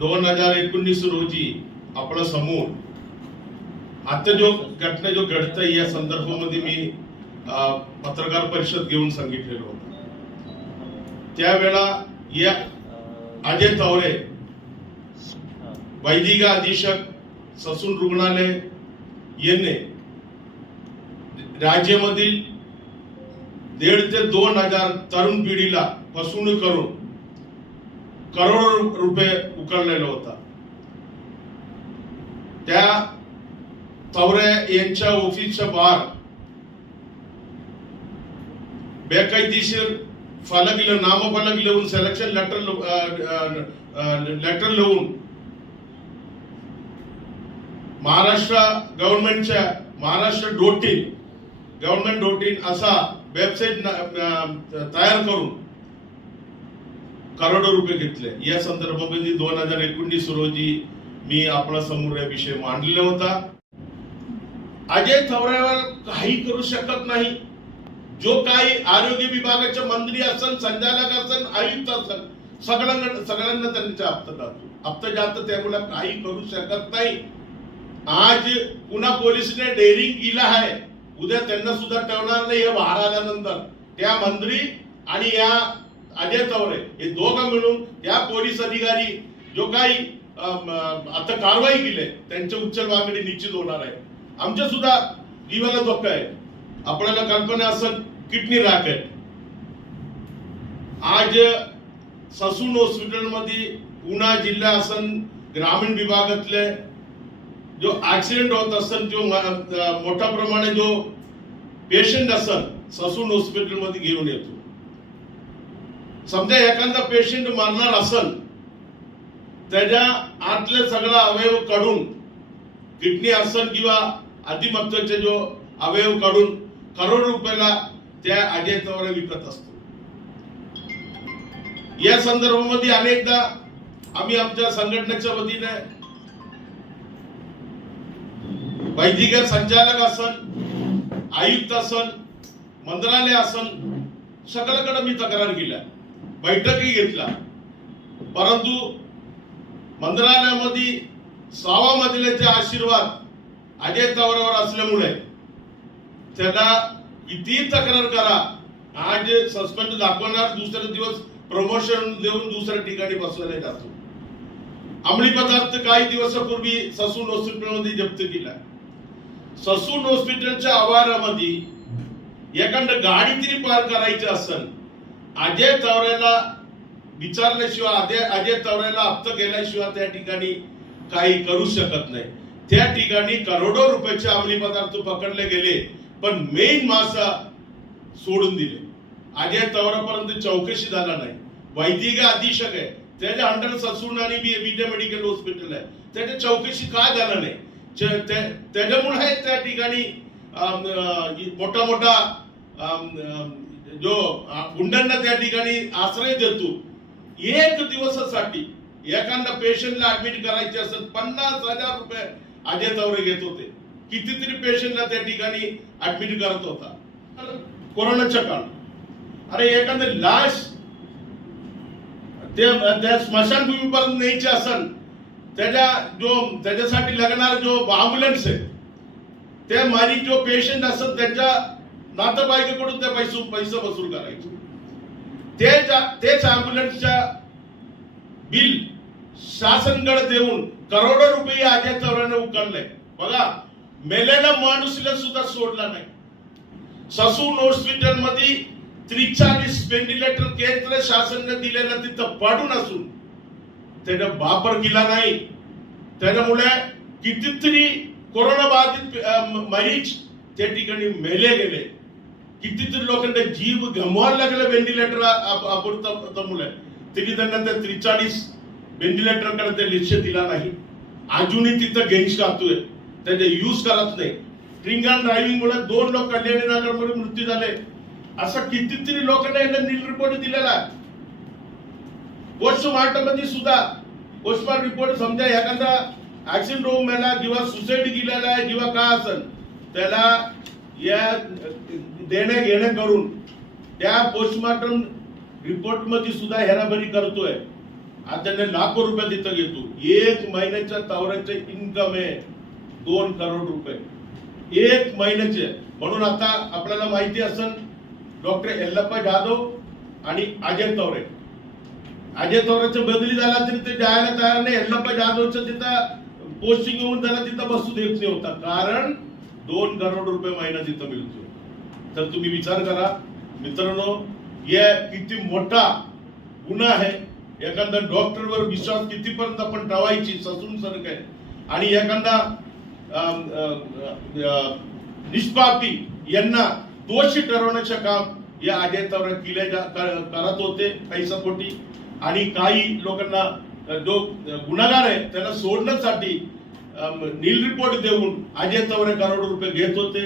2019 रोजी आपल्या समोर आता जो घटना जो घडतंय या संदर्भामध्ये मी पत्रकार परिषद घेऊन सांगितलेलं होतं। त्यावेळेला या अजय तवरे वैद्यकीय अधीक्षक ससून रुग्णालय यांनी राज्यामधील 1,500 ते 2,000 तरुण पिढीला फसवणूक करून करोडो रुपये उकळलेला होता। त्या तवरे यांच्या ऑफिसच्या बाहेर बेकायदेशीर फलक नामफलक लिहून सिलेक्शन लेटर लिहून महाराष्ट्र गव्हर्नमेंटच्या गव्हर्नमेंट डॉट इन असा वेबसाईट तयार करून करोडो रुपये घेतले। या संदर्भामध्ये 2019 रोजी मी आपल्या समोर या विषय मांडलेला होता। अजय तवरेवर काही करू शकत नाही। जो काही आरोग्य विभागाचे मंत्री असन, संचालक असन, आयुक्त असन, सगळ्यांना त्यांच्या हप्ता जात त्यामुळे काही करू शकत नाही। आज पुन्हा पोलिसने डेअरिंग केला आहे, उद्या त्यांना सुद्धा ठेवणार नाही। हे बाहेर आल्यानंतर त्या मंत्री आणि या अजय तवरे हे दोघं मिळून त्या पोलीस अधिकारी जो काही आता कारवाई केली त्यांच्या उच्च मागणी निश्चित होणार आहे। आमच्या सुद्धा जीवाला धोका आहे। आपल्याला कल्पना असेल किडनी रॅकेट आज ससून हॉस्पिटल मध्ये पुणे जिल्हा असन ग्रामीण विभागातले जो ऍक्सिडेंट होत असन, जो मोठ्या प्रमाणे जो पेशंट असन ससून हॉस्पिटल मध्ये घेऊन येतो। समजा एखादा पेशंट मरणार असेल, त्याच्या आतले सगळा अवयव काढून किडनी असेल किंवा अधिमत्वाचे जो अवयव काढून करोड रुपयाला त्या अजय तवरे विकत असतो। या संदर्भामध्ये अनेकदा आम्ही आमच्या संघटनेच्या वतीने वैद्यकीय संचालक असन, आयुक्त असन, मंत्रालय असन, सगळ्याकडे मी तक्रार केल्या, बैठकही घेतला। परंतु मंत्रालयामध्ये 6व्या मजल्याचे आशीर्वाद अजय तवरेवर असल्यामुळे त्याला किती तक्रार करा, आज सस्पेंड दाखवणार, दुसरे दिवस प्रमोशन देऊन दुसऱ्या ठिकाणी बसवले जातो। अंमली पदार्थ काही दिवसापूर्वी ससून हॉस्पिटलमध्ये जप्त केला। ससून हॉस्पिटलच्या आवारामध्ये एखाद गाडी तरी पार करायची असेल, अजय तवरेला विचारल्याशिवाय अजय तवरेला हप्ता गेल्याशिवाय त्या ठिकाणी काही करू शकत नाही। त्या ठिकाणी करोडो रुपयाचे अंमली पदार्थ पकडले गेले, पण मेन मासा सोडून दिले। अजय तवरेपर्यंत चौकशी झाला नाही। वैद्यकीय अधीक्षक आहे, त्याच्या अंडर ससून आणि विद्या मेडिकल हॉस्पिटल आहे, त्याच्या चौकशी का झाला नाही? त्याच्यामुळे त्या ठिकाणी मोठा मोठा जो गुंडांना त्या ठिकाणी आश्रय देतो। एक दिवसासाठी एखादा पेशंटला ऍडमिट करायचे असेल 50,000 रुपये अजय तवरे घेत होते। कितीतरी पेशंटला त्या ठिकाणी ऍडमिट करत होता। कोरोनाच्या काळ अरे एखादा लाश त्या स्मशानभूमीपर्यंत न्यायची असेल, त्याच्यासाठी लागणार जो अँब्युलन्स आहे, त्या मारी जो पेशंट असेल त्यांच्या नातेवाईकाकडून त्या पैसे वसूल करायचे। तेच अँब्युलन्सच्या बिल शासनकडे देऊन करोडो रुपये अजय तवरेने उकळले। बघा, मेलेल्या माणूसला सुद्धा सोडला नाही। ससून हॉस्पिटल मध्ये 43 व्हेंटिलेटर केंद्र शासनाने दिलेलं तिथं पाडून असून त्याचा वापर केला नाही। त्याच्यामुळे कितीतरी कोरोना बाधित मरीज त्या ठिकाणी मेले गेले, कितीतरी लोकांना जीव गमवायला लागले व्हेंटिलेटर अपुरतामुळे। तरी त्यांना त्या 43 व्हेंटिलेटर कडे ते लक्ष दिला नाही। अजूनही तिथं गेंज खातोय, त्याचा यूज करत नाही। ड्रिंक अँड ड्रायव्हिंग मुळे 2 लोक कल्याणी नगर मध्ये मृत्यू झाले। असं कितीतरी लोकांना यांना नील रिपोर्ट दिलेला आहे। पोस्टमार्टम मध्ये सुद्धा पोस्टमार्टम रिपोर्ट समजा एखादा ऍक्सिडेंट होऊन मेला किंवा सुसाईड केलेला आहे किंवा काय असेल, त्याला या देणे घेणे करून त्या पोस्टमार्टम रिपोर्ट मध्ये सुद्धा हेराफेरी करतोय। आज त्यांनी लाखो रुपये तिथं घेतो. 1 महिन्याच्या तवऱ्याचे इन्कम आहे 2 करोड रुपये 1 महिन्याचे. म्हणून आता आपल्याला माहिती असेल डॉक्टर यल्लप्पा जाधव आणि अजय तवरे. अजय तवरेची बदली झाला तरी ते जायला तयार नाही. यल्लप्पा जाधवचं तिथं पोस्टिंग येऊन त्याला तिथं बसू देत नाही होता, कारण 2 करोड रुपये महिना तिथं मिळतो. तर तुम्ही विचार करा मित्रांनो, हे किती मोठा गुन्हा आहे. एखादा डॉक्टरवर विश्वास कितीपर्यंत आपण ठेवायची ससून सारखं आहे. आणि एखादा निष्पापी यांना दोषी ठरवण्याचे काम या अजय तवरे करत होते पैशापोटी. आणि काही लोकांना जो गुन्हेगार आहे त्याला सोडण्यासाठी नील रिपोर्ट देऊन अजय तवरे करोड रुपये घेत होते.